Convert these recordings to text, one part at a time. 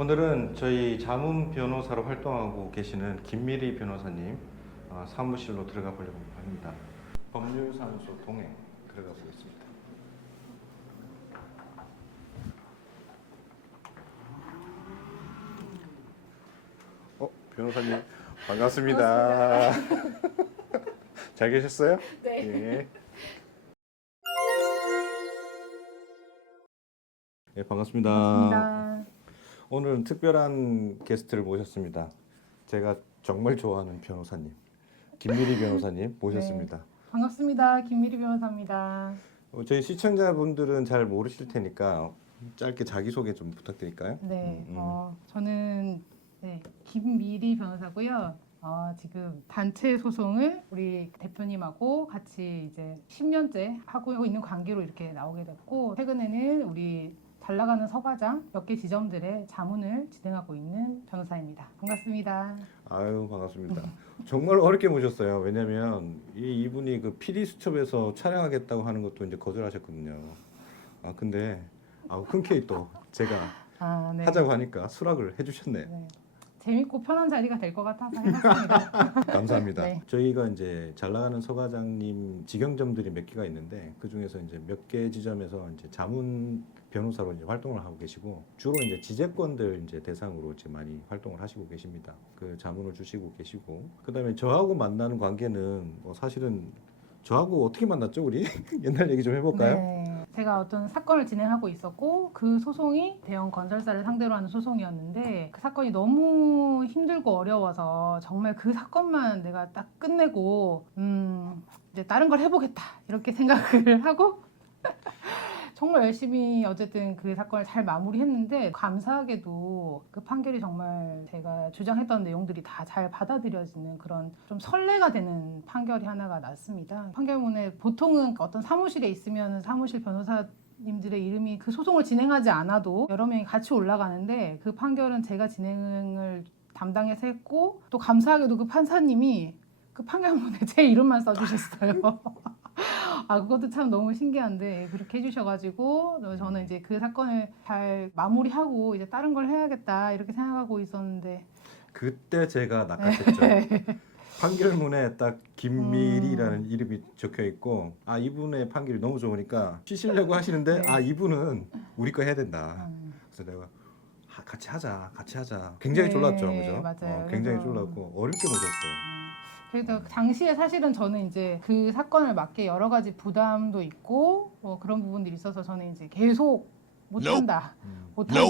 오늘은 저희 자문 변호사로 활동하고 계시는 김미리 변호사님 사무실로 들어가 보려고 합니다. 법률사무소 동행 들어가 보겠습니다. 변호사님 반갑습니다. 잘 계셨어요? 네. 예. 네, 반갑습니다. 반갑습니다. 오늘은 특별한 게스트를 모셨습니다. 제가 정말 좋아하는 변호사님, 김미리 변호사님 모셨습니다. 네. 반갑습니다. 김미리 변호사입니다. 저희 시청자분들은 잘 모르실 테니까 짧게 자기소개 좀 부탁드릴까요? 네, 저는 김미리 변호사고요. 지금 단체 소송을 우리 대표님하고 같이 이제 10년째 하고 있는 관계로 이렇게 나오게 됐고, 최근에는 우리 잘 나가는 서과장 몇 개 지점들의 자문을 진행하고 있는 변호사입니다. 반갑습니다. 아유, 반갑습니다. 정말 어렵게 모셨어요. 왜냐면 이분이 그 PD 수첩에서 촬영하겠다고 하는 것도 이제 거절하셨거든요. 근데 흔쾌히 또 제가 네. 하자고 하니까 수락을 해주셨네. 네. 재밌고 편한 자리가 될 것 같아서 해봤습니다. 감사합니다. 네. 저희가 이제 잘 나가는 서과장님 직영점들이 몇 개가 있는데 그 중에서 이제 몇 개 지점에서 이제 자문 변호사로 이제 활동을 하고 계시고, 주로 이제 지재권들 이제 대상으로 이제 많이 활동을 하시고 계십니다. 그 자문을 주시고 계시고, 그다음에 저하고 만나는 관계는 사실은 저하고 어떻게 만났죠, 우리? 옛날 얘기 좀 해볼까요? 네. 제가 어떤 사건을 진행하고 있었고, 그 소송이 대형 건설사를 상대로 하는 소송이었는데, 그 사건이 너무 힘들고 어려워서 정말 그 사건만 내가 딱 끝내고 이제 다른 걸 해보겠다 이렇게 생각을 하고 정말 열심히 어쨌든 그 사건을 잘 마무리했는데, 감사하게도 그 판결이 정말 제가 주장했던 내용들이 다 잘 받아들여지는 그런 좀 설레가 되는 판결이 하나가 났습니다. 판결문에 보통은 어떤 사무실에 있으면 사무실 변호사님들의 이름이 그 소송을 진행하지 않아도 여러 명이 같이 올라가는데, 그 판결은 제가 진행을 담당해서 했고, 또 감사하게도 그 판사님이 그 판결문에 제 이름만 써주셨어요. 그것도 참 너무 신기한데 그렇게 해주셔가지고 저는 이제 그 사건을 잘 마무리하고 이제 다른 걸 해야겠다 이렇게 생각하고 있었는데, 그때 제가 낚았었죠. 판결문에 딱 김미리라는 이름이 적혀 있고, 이분의 판결이 너무 좋으니까 쉬시려고 하시는데 네. 이분은 우리 거 해야 된다. 그래서 내가 같이 하자. 굉장히 네, 졸랐죠, 그죠? 맞아요. 굉장히 그래서 졸랐고 어렵게 모셨어요. 그래서 당시에 사실은 저는 이제 그 사건을 맞게 여러 가지 부담도 있고 그런 부분들이 있어서 저는 이제 계속 못한다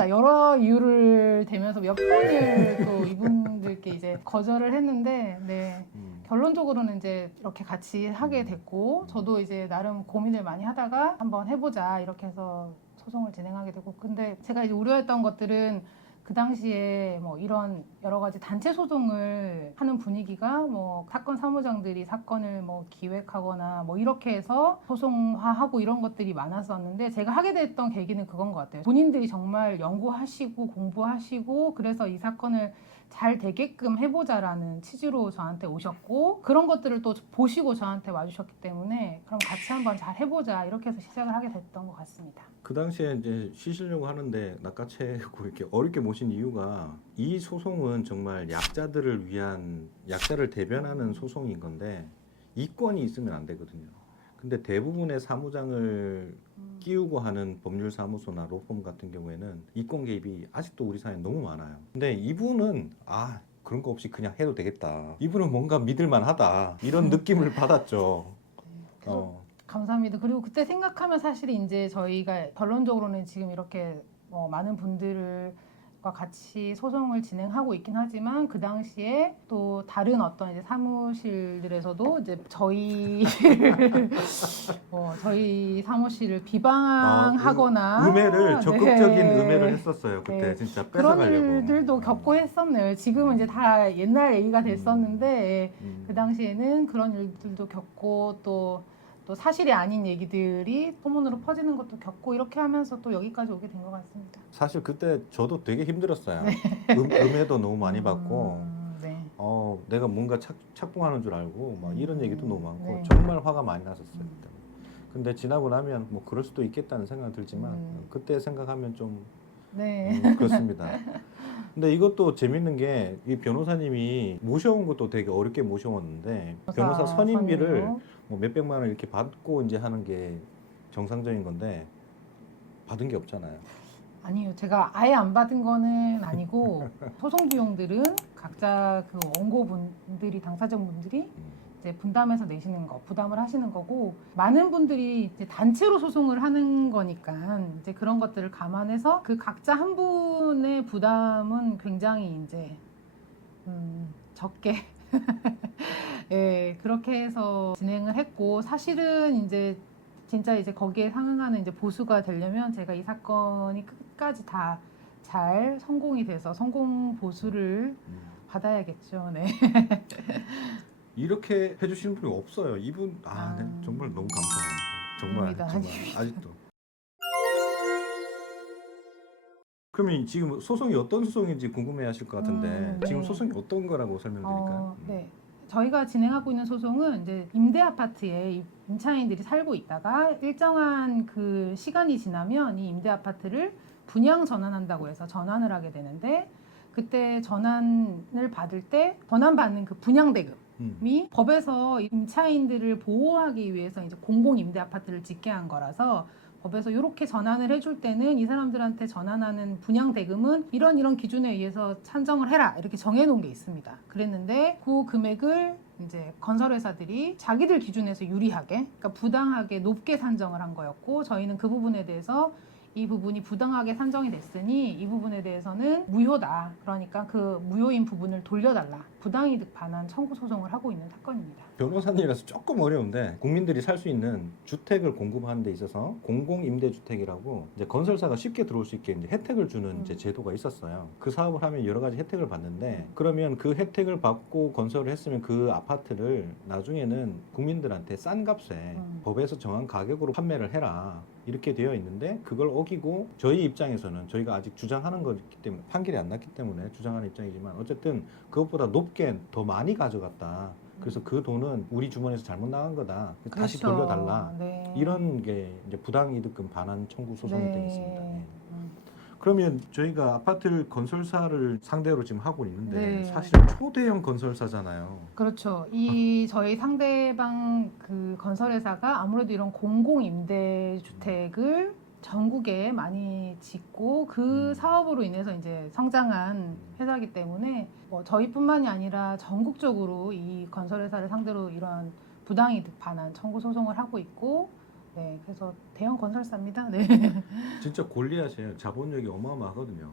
여러 이유를 대면서 몇 번을 또 이분들께 이제 거절을 했는데, 네. 결론적으로는 이제 이렇게 같이 하게 됐고, 저도 이제 나름 고민을 많이 하다가 한번 해보자 이렇게 해서 소송을 진행하게 되고, 근데 제가 이제 우려했던 것들은 그 당시에 뭐 이런 여러 가지 단체 소송을 하는 분위기가 뭐 사건 사무장들이 사건을 뭐 기획하거나 뭐 이렇게 해서 소송화하고 이런 것들이 많았었는데, 제가 하게 됐던 계기는 그건 것 같아요. 본인들이 정말 연구하시고 공부하시고 그래서 이 사건을 잘 되게끔 해보자라는 취지로 저한테 오셨고, 그런 것들을 또 보시고 저한테 와주셨기 때문에 그럼 같이 한번 잘 해보자 이렇게 해서 시작을 하게 됐던 것 같습니다. 그 당시에 이제 쉬시려고 하는데 낚아채고 이렇게 어렵게 모신 이유가, 이 소송은 정말 약자들을 위한, 약자를 대변하는 소송인 건데 이권이 있으면 안 되거든요. 근데 대부분의 사무장을 끼우고 하는 법률사무소나 로펌 같은 경우에는 이권 개입이 아직도 우리 사회에 너무 많아요. 근데 이분은 그런 거 없이 그냥 해도 되겠다, 이분은 뭔가 믿을만하다, 이런 느낌을 받았죠. 감사합니다. 그리고 그때 생각하면 사실 이제 저희가 결론적으로는 지금 이렇게 많은 분들과 같이 소송을 진행하고 있긴 하지만, 그 당시에 또 다른 어떤 이제 사무실들에서도 이제 저희 저희 사무실을 비방하거나 적극적인 네. 음해를 했었어요. 그때 네. 진짜 그런 뺏어가려고. 일들도 겪고 했었네요. 지금은 이제 다 옛날 얘기가 됐었는데 그 당시에는 그런 일들도 겪고, 또 사실이 아닌 얘기들이 소문으로 퍼지는 것도 겪고, 이렇게 하면서 또 여기까지 오게 된 것 같습니다. 사실 그때 저도 되게 힘들었어요. 음해도 너무 많이 받고, 네. 내가 뭔가 착봉하는 줄 알고 막 이런 얘기도 너무 많고, 네. 정말 화가 많이 났었어요. 그때. 근데 지나고 나면 뭐 그럴 수도 있겠다는 생각이 들지만 그때 생각하면 좀 네. 그렇습니다. 근데 이것도 재밌는 게 이 변호사님이 모셔온 것도 되게 어렵게 모셔왔는데 변호사 선임비를 선임료. 뭐 몇백만 원 이렇게 받고 이제 하는 게 정상적인 건데 받은 게 없잖아요. 아니요, 제가 아예 안 받은 거는 아니고 소송 비용들은 각자 그 원고분들이 당사자분들이 이제 분담해서 내시는 거, 부담을 하시는 거고 많은 분들이 이제 단체로 소송을 하는 거니까 이제 그런 것들을 감안해서 그 각자 한 분의 부담은 굉장히 이제 적게 예, 그렇게 해서 진행을 했고 사실은 이제 진짜 이제 거기에 상응하는 이제 보수가 되려면 제가 이 사건이 끝까지 다 잘 성공이 돼서 성공 보수를 받아야겠죠. 네. 이렇게 해주시는 분이 없어요. 이분 네, 정말 너무 감사해요. 아닙니다. 정말 아직도. 그러면 지금 소송이 어떤 소송인지 궁금해하실 것 같은데 네. 지금 소송이 어떤 거라고 설명드릴까요? 네. 저희가 진행하고 있는 소송은 이제 임대 아파트에 임차인들이 살고 있다가 일정한 그 시간이 지나면 이 임대 아파트를 분양 전환한다고 해서 전환을 하게 되는데 그때 전환을 받을 때 전환받는 그 분양 대금이 법에서 임차인들을 보호하기 위해서 이제 공공 임대 아파트를 짓게 한 거라서 법에서 이렇게 전환을 해줄 때는 이 사람들한테 전환하는 분양 대금은 이런 기준에 의해서 산정을 해라 이렇게 정해놓은 게 있습니다. 그랬는데 그 금액을 이제 건설회사들이 자기들 기준에서 유리하게, 그러니까 부당하게 높게 산정을 한 거였고 저희는 그 부분에 대해서 이 부분이 부당하게 산정이 됐으니 이 부분에 대해서는 무효다. 그러니까 그 무효인 부분을 돌려달라. 부당이득 반환 청구 소송을 하고 있는 사건입니다. 변호사님이라서 조금 어려운데 국민들이 살 수 있는 주택을 공급하는 데 있어서 공공임대주택이라고 이제 건설사가 쉽게 들어올 수 있게 이제 혜택을 주는 이제 제도가 있었어요. 그 사업을 하면 여러 가지 혜택을 받는데 그러면 그 혜택을 받고 건설을 했으면 그 아파트를 나중에는 국민들한테 싼 값에 법에서 정한 가격으로 판매를 해라. 이렇게 되어 있는데 그걸 어기고 저희 입장에서는 저희가 아직 주장하는 거기 때문에 판결이 안 났기 때문에 주장하는 입장이지만 어쨌든 그것보다 높게 더 많이 가져갔다. 그래서 그 돈은 우리 주머니에서 잘못 나간 거다. 다시 그렇죠. 돌려달라. 네. 이런 게 이제 부당이득금 반환 청구 소송이 네. 되겠습니다. 네. 그러면 저희가 아파트 건설사를 상대로 지금 하고 있는데 네. 사실은 초대형 건설사잖아요. 그렇죠. 이 저희 상대방 그 건설회사가 아무래도 이런 공공 임대 주택을 전국에 많이 짓고 그 사업으로 인해서 이제 성장한 회사이기 때문에 뭐 저희뿐만이 아니라 전국적으로 이 건설회사를 상대로 이러한 부당이득 반환 청구 소송을 하고 있고 네, 그래서 대형 건설사입니다. 네. 진짜 골리앗이에요. 자본력이 어마어마하거든요.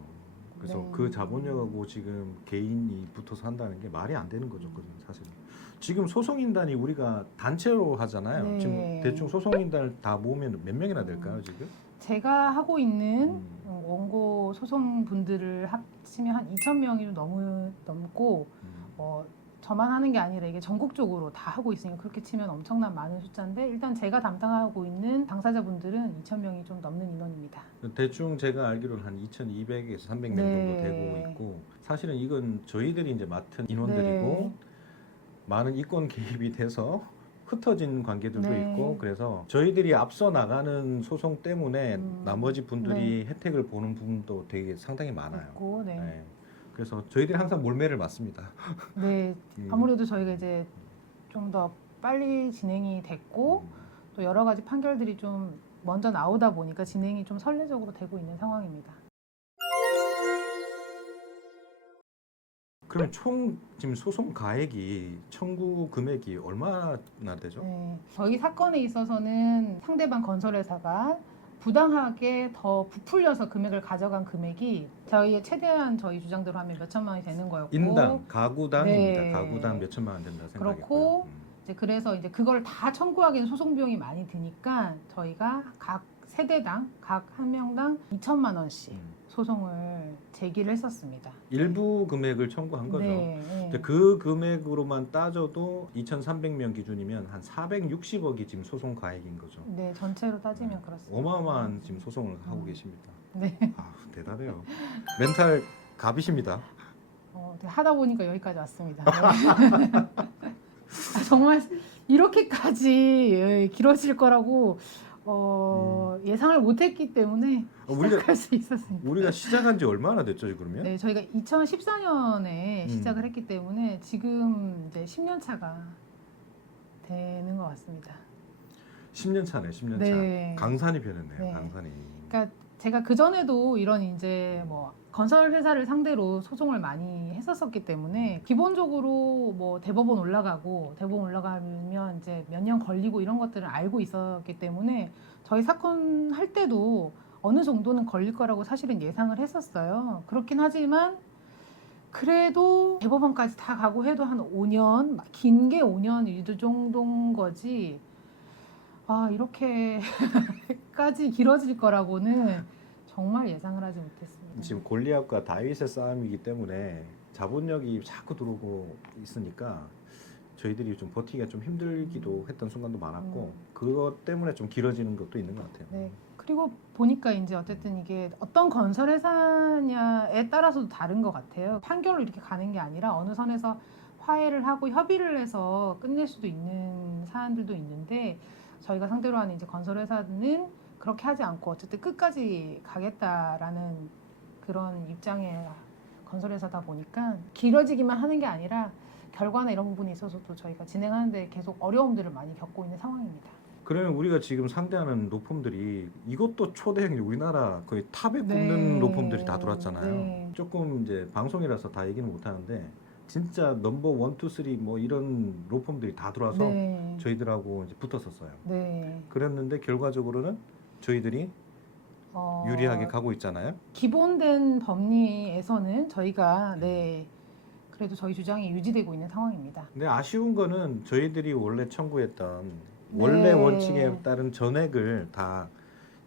그래서 네. 그 자본력하고 지금 개인이 붙어서 한다는 게 말이 안 되는 거죠, 사실은. 지금 소송인단이 우리가 단체로 하잖아요. 네. 지금 대충 소송인단을 다 모으면 몇 명이나 될까요, 지금? 제가 하고 있는 원고 소송 분들을 합치면 한 2,000명이 넘고 저만 하는 게 아니라 이게 전국적으로 다 하고 있으니까 그렇게 치면 엄청난 많은 숫자인데 일단 제가 담당하고 있는 당사자분들은 2,000명이 좀 넘는 인원입니다. 대충 제가 알기로는 한 2,200에서 300명 정도 되고 있고 사실은 이건 저희들이 이제 맡은 인원들이고 많은 이권 개입이 돼서 흩어진 관계들도 있고 그래서 저희들이 앞서 나가는 소송 때문에 나머지 분들이 혜택을 보는 부분도 되게 상당히 많아요. 있고, 네. 그래서 저희들이 항상 몰매를 맞습니다. 네, 아무래도 저희가 이제 좀 더 빨리 진행이 됐고 또 여러 가지 판결들이 좀 먼저 나오다 보니까 진행이 좀 선례적으로 되고 있는 상황입니다. 그러면 총 지금 소송 가액이 청구 금액이 얼마나 되죠? 네, 저희 사건에 있어서는 상대방 건설회사가 부당하게 더 부풀려서 금액을 가져간 금액이 저희의 최대한 저희 주장대로 하면 몇 천만 원이 되는 거였고 인당 가구당입니다. 네. 가구당 몇 천만 원 된다 생각했고요. 그렇고 이제 그래서 이제 그걸 다 청구하기엔 소송 비용이 많이 드니까 저희가 각 세대당 각 한 명당 2천만 원씩 소송을 제기를 했었습니다. 일부 금액을 청구한 거죠. 네. 이제 그 금액으로만 따져도 2,300명 기준이면 한 460억이 지금 소송 가액인 거죠. 네, 전체로 따지면 그렇습니다. 어마어마한 지금 소송을 하고 계십니다. 네. 아, 대단해요. 멘탈 갑이십니다. 하다 보니까 여기까지 왔습니다. 네. 정말 이렇게까지 길어질 거라고 예상을 못했기 때문에 시작할 수 있었습니다. 우리가 시작한 지 얼마나 됐죠, 그러면? 네, 저희가 2014년에 시작을 음. 했기 때문에 지금 이제 10년 차가 되는 것 같습니다. 10년 차네, 10년 네. 차. 강산이 변했네요, 네. 강산이. 그러니까 제가 그 전에도 이런 이제 뭐 건설 회사를 상대로 소송을 많이 했었었기 때문에 기본적으로 뭐 대법원 올라가면 이제 몇 년 걸리고 이런 것들을 알고 있었기 때문에 저희 사건 할 때도 어느 정도는 걸릴 거라고 사실은 예상을 했었어요. 그렇긴 하지만 그래도 대법원까지 다 가고 해도 한 5년, 긴 게 5년 이 정도인 거지. 아, 이렇게까지 길어질 거라고는 정말 예상을 하지 못했습니다. 지금 골리앗과 다윗의 싸움이기 때문에 자본력이 자꾸 들어오고 있으니까 저희들이 좀 버티기가 좀 힘들기도 했던 순간도 많았고 그것 때문에 좀 길어지는 것도 있는 것 같아요. 네. 그리고 보니까 이제 어쨌든 이게 어떤 건설 회사냐에 따라서도 다른 것 같아요. 판결로 이렇게 가는 게 아니라 어느 선에서 화해를 하고 협의를 해서 끝낼 수도 있는 사안들도 있는데 저희가 상대로 하는 이제 건설 회사는 그렇게 하지 않고 어쨌든 끝까지 가겠다라는 그런 입장의 건설 회사다 보니까 길어지기만 하는 게 아니라 결과나 이런 부분에 있어서도 저희가 진행하는데 계속 어려움들을 많이 겪고 있는 상황입니다. 그러면 우리가 지금 상대하는 로펌들이 이것도 초대형 우리나라 거의 탑에 꼽는 네. 로펌들이 다 들어왔잖아요. 네. 조금 이제 방송이라서 다 얘기는 못 하는데 진짜 넘버 1, 2, 3 뭐 이런 로펌들이 다 들어와서 네. 저희들하고 이제 붙었었어요. 네. 그랬는데 결과적으로는 저희들이 유리하게 가고 있잖아요. 기본된 법리에서는 저희가 그래도 저희 주장이 유지되고 있는 상황입니다. 근데 아쉬운 거는 저희들이 원래 청구했던 네. 원래 원칙에 따른 전액을 다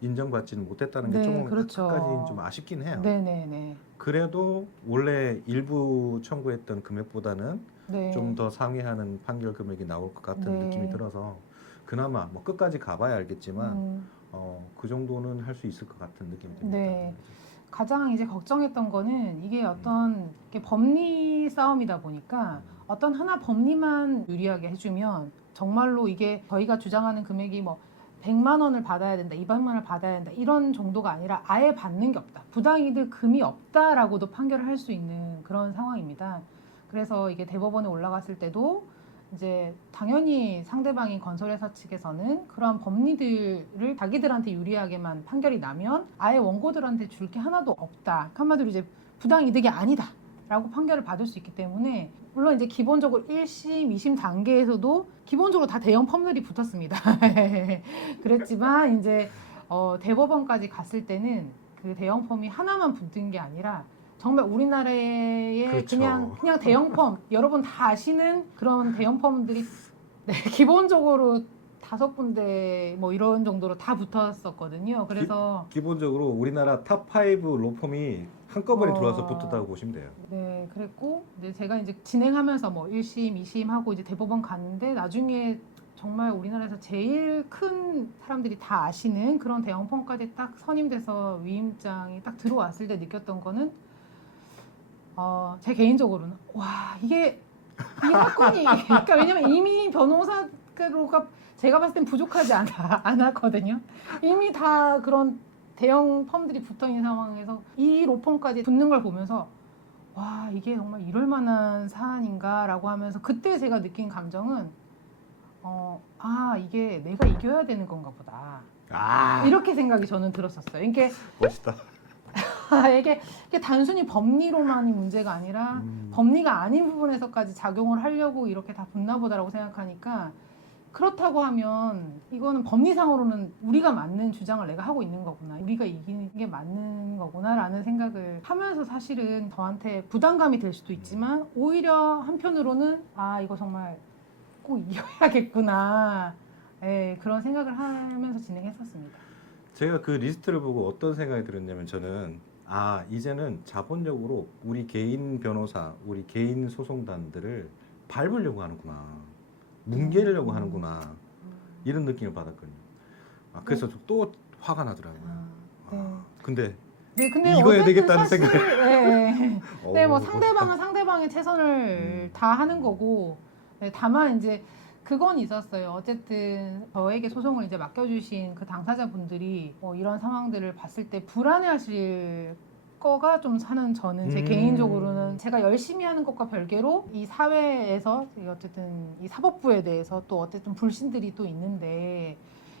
인정받지는 못했다는 게 네, 조금 그렇죠. 아직까지 좀 아쉽긴 해요. 네네네. 그래도 원래 일부 청구했던 금액보다는 네. 좀 더 상회하는 판결 금액이 나올 것 같은 네. 느낌이 들어서 그나마 뭐 끝까지 가봐야 알겠지만 그 정도는 할 수 있을 것 같은 느낌이 듭니다. 네. 가장 이제 걱정했던 거는 이게 어떤 이게 법리 싸움이다 보니까 어떤 하나 법리만 유리하게 해주면 정말로 이게 저희가 주장하는 금액이 뭐 100만 원을 받아야 된다, 200만 원을 받아야 된다 이런 정도가 아니라 아예 받는 게 없다. 부당이득 금이 없다라고도 판결을 할 수 있는 그런 상황입니다. 그래서 이게 대법원에 올라갔을 때도 이제 당연히 상대방인 건설회사 측에서는 그러한 법리들을 자기들한테 유리하게만 판결이 나면 아예 원고들한테 줄 게 하나도 없다. 한마디로 이제 부당이득이 아니다. 라고 판결을 받을 수 있기 때문에 물론 이제 기본적으로 1심, 2심 단계에서도 기본적으로 다 대형 펌들이 붙었습니다. 그랬지만 이제 대법원까지 갔을 때는 그 대형 펌이 하나만 붙은 게 아니라 정말 우리나라의 그렇죠. 그냥 대형 펌 여러분 다 아시는 그런 대형 펌들이 기본적으로 5군데 뭐 이런 정도로 다 붙었었거든요. 그래서 기본적으로 우리나라 탑5 로펌이 한꺼번에 들어와서 붙었다고 보시면 돼요. 네, 그랬고 이제 제가 이제 진행하면서 뭐 1심, 2심 하고 이제 대법원 갔는데 나중에 정말 우리나라에서 제일 큰 사람들이 다 아시는 그런 대형 펌까지 딱 선임돼서 위임장이 딱 들어왔을 때 느꼈던 거는 제 개인적으로는 와 이게 이 사건이 그러니까 왜냐면 이미 변호사가 제가 봤을 땐 부족하지 않았거든요. 이미 다 그런 대형 펌들이 붙어 있는 상황에서 이 로펌까지 붙는 걸 보면서 와 이게 정말 이럴 만한 사안인가라고 하면서 그때 제가 느낀 감정은 이게 내가 이겨야 되는 건가 보다. 이렇게 생각이 저는 들었었어요. 이게 멋있다. 이게 단순히 법리로만이 문제가 아니라 법리가 아닌 부분에서까지 작용을 하려고 이렇게 다 붙나 보다라고 생각하니까 그렇다고 하면 이거는 법리상으로는 우리가 맞는 주장을 내가 하고 있는 거구나. 우리가 이기는 게 맞는 거구나라는 생각을 하면서 사실은 저한테 부담감이 될 수도 있지만 오히려 한편으로는 이거 정말 꼭 이겨야겠구나. 그런 생각을 하면서 진행했었습니다. 제가 그 리스트를 보고 어떤 생각이 들었냐면 저는 이제는 자본력으로 우리 개인 변호사, 우리 개인 소송단들을 밟으려고 하는구나. 뭉개려고 하는구나. 이런 느낌을 받았거든요. 그래서 또 화가 나더라고요. 근데 근데 이거야 어쨌든 되겠다는 사실, 생각을. 뭐 상대방은 상대방의 최선을 다 하는 거고 다만 이제 그건 있었어요. 어쨌든 저에게 소송을 이제 맡겨주신 그 당사자분들이 이런 상황들을 봤을 때 불안해하실 거가 좀 사는 저는 제 개인적으로는 제가 열심히 하는 것과 별개로 이 사회에서 어쨌든 이 사법부에 대해서 또 어쨌든 불신들이 또 있는데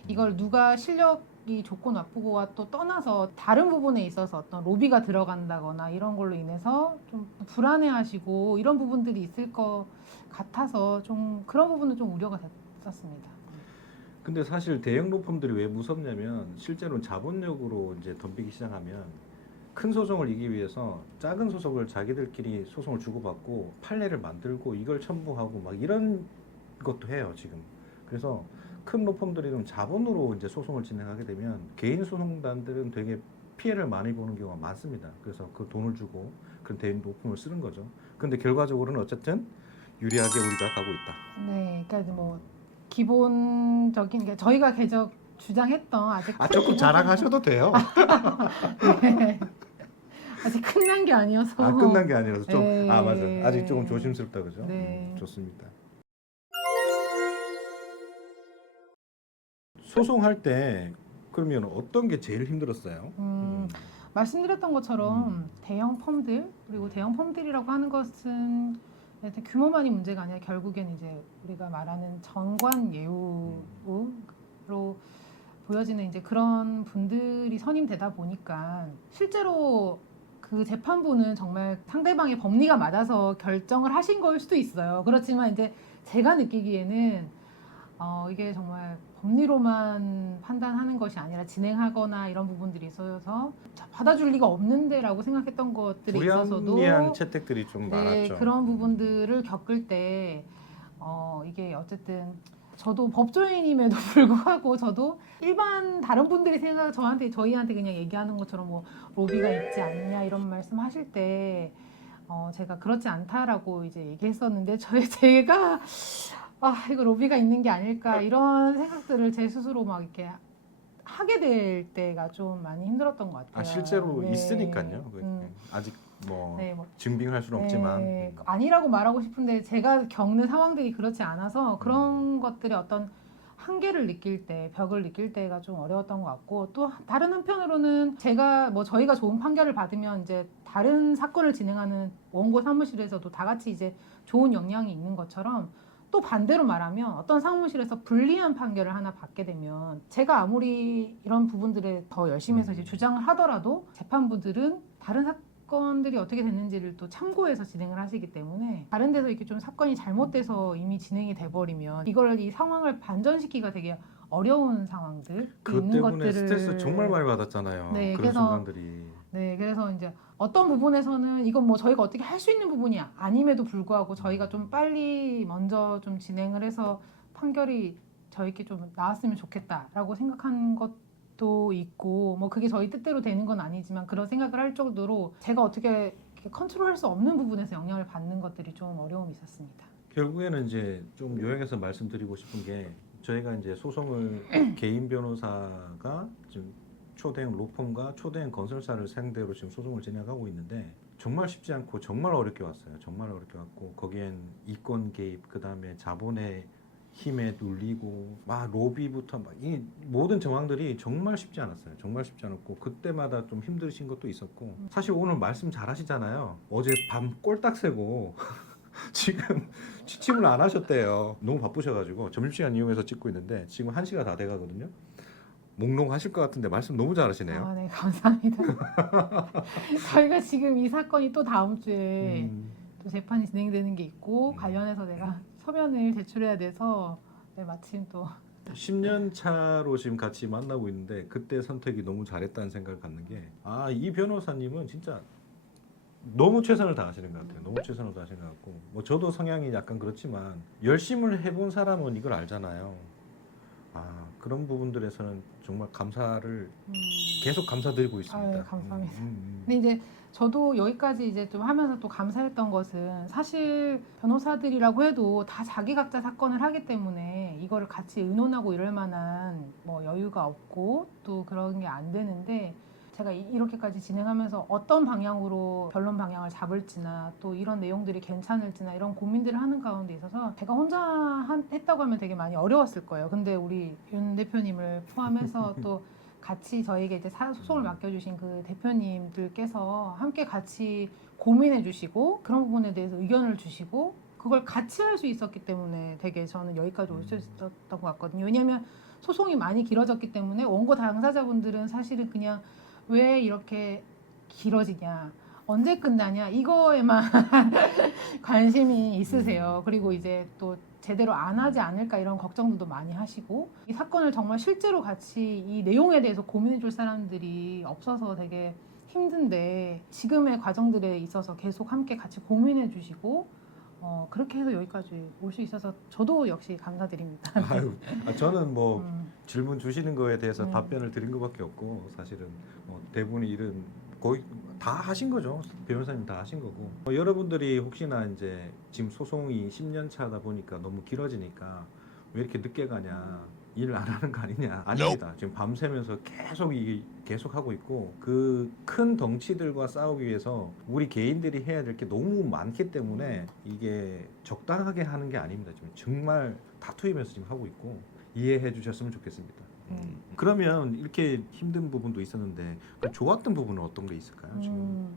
이걸 누가 실력이 좋고 나쁘고와 또 떠나서 다른 부분에 있어서 어떤 로비가 들어간다거나 이런 걸로 인해서 좀 불안해하시고 이런 부분들이 있을 것 같아서 좀 그런 부분은 좀 우려가 됐었습니다. 근데 사실 대형 로펌들이 왜 무섭냐면 실제로 자본력으로 이제 덤비기 시작하면 큰 소송을 이기기 위해서 작은 소송을 자기들끼리 소송을 주고받고 판례를 만들고 이걸 첨부하고 막 이런 것도 해요 지금. 그래서 큰 로펌들이 좀 자본으로 이제 소송을 진행하게 되면 개인 소송단들은 되게 피해를 많이 보는 경우가 많습니다. 그래서 그 돈을 주고 그런 대형 로펌을 쓰는 거죠. 근데 결과적으로는 어쨌든 유리하게 우리가 가고 있다. 네, 그러니까 뭐 기본적인 게 저희가 계속 주장했던 아직 조금 자랑하셔도 돼요. 네. 아직 끝난 게 아니어서 끝난 게 아니라서 좀 네. 맞아. 아직 조금 조심스럽다 그죠? 네. 좋습니다. 소송할 때 그러면 어떤 게 제일 힘들었어요? 말씀드렸던 것처럼 대형 펌들 그리고 대형 펌들이라고 하는 것은 규모만이 문제가 아니라 결국엔 이제 우리가 말하는 정관 예우로 보여지는 이제 그런 분들이 선임되다 보니까 실제로 그 재판부는 정말 상대방의 법리가 맞아서 결정을 하신 걸 수도 있어요. 그렇지만 이제 제가 느끼기에는 이게 정말 법리로만 판단하는 것이 아니라 진행하거나 이런 부분들이 있어서 받아줄 리가 없는데라고 생각했던 것들이 있어서도 불합리한 채택들이 좀 많았죠. 그런 부분들을 겪을 때 이게 어쨌든 저도 법조인임에도 불구하고 저도 일반 다른 분들이 저희한테 그냥 얘기하는 것처럼 뭐 로비가 있지 않냐 이런 말씀하실 때 제가 그렇지 않다라고 이제 얘기했었는데 제가 이거 로비가 있는 게 아닐까 이런 생각들을 제 스스로 막 이렇게 하게 될 때가 좀 많이 힘들었던 것 같아요. 실제로 네. 있으니까요. 아직 뭐 네, 뭐 증빙할 수는 없지만 아니라고 말하고 싶은데 제가 겪는 상황들이 그렇지 않아서 그런 것들의 어떤 한계를 느낄 때, 벽을 느낄 때가 좀 어려웠던 것 같고 또 다른 한편으로는 저희가 좋은 판결을 받으면 이제 다른 사건을 진행하는 원고 사무실에서도 다 같이 이제 좋은 영향이 있는 것처럼 또 반대로 말하면 어떤 사무실에서 불리한 판결을 하나 받게 되면 제가 아무리 이런 부분들에 더 열심히 해서 이제 주장을 하더라도 재판부들은 다른 사건들이 어떻게 됐는지를 또 참고해서 진행을 하시기 때문에 다른 데서 이렇게 좀 사건이 잘못돼서 이미 진행이 돼버리면 이 상황을 반전시키기가 되게 어려운 상황들 그 있는 때문에 것들을 스트레스 정말 많이 받았잖아요. 네, 그런 그래서 순간들이. 네, 그래서 이제 어떤 부분에서는 이건 뭐 저희가 어떻게 할 수 있는 부분이 아님에도 불구하고 저희가 좀 빨리 먼저 좀 진행을 해서 판결이 저희께 좀 나왔으면 좋겠다라고 생각한 것도 있고 뭐 그게 저희 뜻대로 되는 건 아니지만 그런 생각을 할 정도로 제가 어떻게 이렇게 컨트롤할 수 없는 부분에서 영향을 받는 것들이 좀 어려움이 있었습니다. 결국에는 이제 좀 요약해서 말씀드리고 싶은 게 저희가 이제 소송을 개인 변호사가 지금 초대형 로펌과 초대형 건설사를 상대로 지금 소송을 진행하고 있는데 정말 쉽지 않고 정말 어렵게 왔어요. 정말 어렵게 왔고 거기엔 이권 개입 그다음에 자본의 힘에 눌리고 막 로비부터 막 이 모든 정황들이 정말 쉽지 않았어요. 정말 쉽지 않았고 그때마다 좀 힘드신 것도 있었고 사실 오늘 말씀 잘하시잖아요. 어제 밤 꼴딱 새고 지금 취침을 안 하셨대요. 너무 바쁘셔가지고 점심시간 이용해서 찍고 있는데 지금 1시가 다 돼가거든요. 몽롱하실 것 같은데 말씀 너무 잘하시네요. 네, 감사합니다. 저희가 지금 이 사건이 또 다음 주에 또 재판이 진행되는 게 있고 관련해서 내가 서면을 제출해야 돼서 마침 또 10년 차로 지금 같이 만나고 있는데 그때 선택이 너무 잘했다는 생각을 갖는 게 이 변호사님은 진짜 너무 최선을 다하시는 것 같아요. 너무 최선을 다하시는 것 같고 뭐 저도 성향이 약간 그렇지만 열심을 해본 사람은 이걸 알잖아요. 그런 부분들에서는 정말 감사를 계속 감사드리고 있습니다. 감사합니다. 근데 이제 저도 여기까지 이제 좀 하면서 또 감사했던 것은 사실 변호사들이라고 해도 다 자기 각자 사건을 하기 때문에 이거를 같이 의논하고 이럴 만한 뭐 여유가 없고 또 그런 게 안 되는데 제가 이렇게까지 진행하면서 어떤 방향으로 변론 방향을 잡을지나 또 이런 내용들이 괜찮을지나 이런 고민들을 하는 가운데 있어서 제가 혼자 했다고 하면 되게 많이 어려웠을 거예요. 근데 우리 윤 대표님을 포함해서 또 같이 저에게 이제 소송을 맡겨주신 그 대표님들께서 함께 같이 고민해 주시고 그런 부분에 대해서 의견을 주시고 그걸 같이 할 수 있었기 때문에 되게 저는 여기까지 올 수 있었던 것 같거든요. 왜냐하면 소송이 많이 길어졌기 때문에 원고 당사자분들은 사실은 그냥 왜 이렇게 길어지냐, 언제 끝나냐 이거에만 관심이 있으세요. 그리고 이제 또 제대로 안 하지 않을까 이런 걱정들도 많이 하시고 이 사건을 정말 실제로 같이 이 내용에 대해서 고민해 줄 사람들이 없어서 되게 힘든데 지금의 과정들에 있어서 계속 함께 같이 고민해 주시고 그렇게 해서 여기까지 올 수 있어서 저도 역시 감사드립니다. 아유, 저는 뭐 음. 질문 주시는 거에 대해서 네. 답변을 드린 것밖에 없고 사실은 대부분의 일은 거의 다 하신 거죠. 변호사님 다 하신 거고 여러분들이 혹시나 이제 지금 소송이 10년 차다 보니까 너무 길어지니까 왜 이렇게 늦게 가냐 일을 안 하는 거 아니냐 아닙니다. 지금 밤새면서 계속 하고 있고 그 큰 덩치들과 싸우기 위해서 우리 개인들이 해야 될 게 너무 많기 때문에 이게 적당하게 하는 게 아닙니다. 지금 정말 다투이면서 지금 하고 있고 이해해 주셨으면 좋겠습니다. 그러면 이렇게 힘든 부분도 있었는데 좋았던 부분은 어떤 게 있을까요? 지금?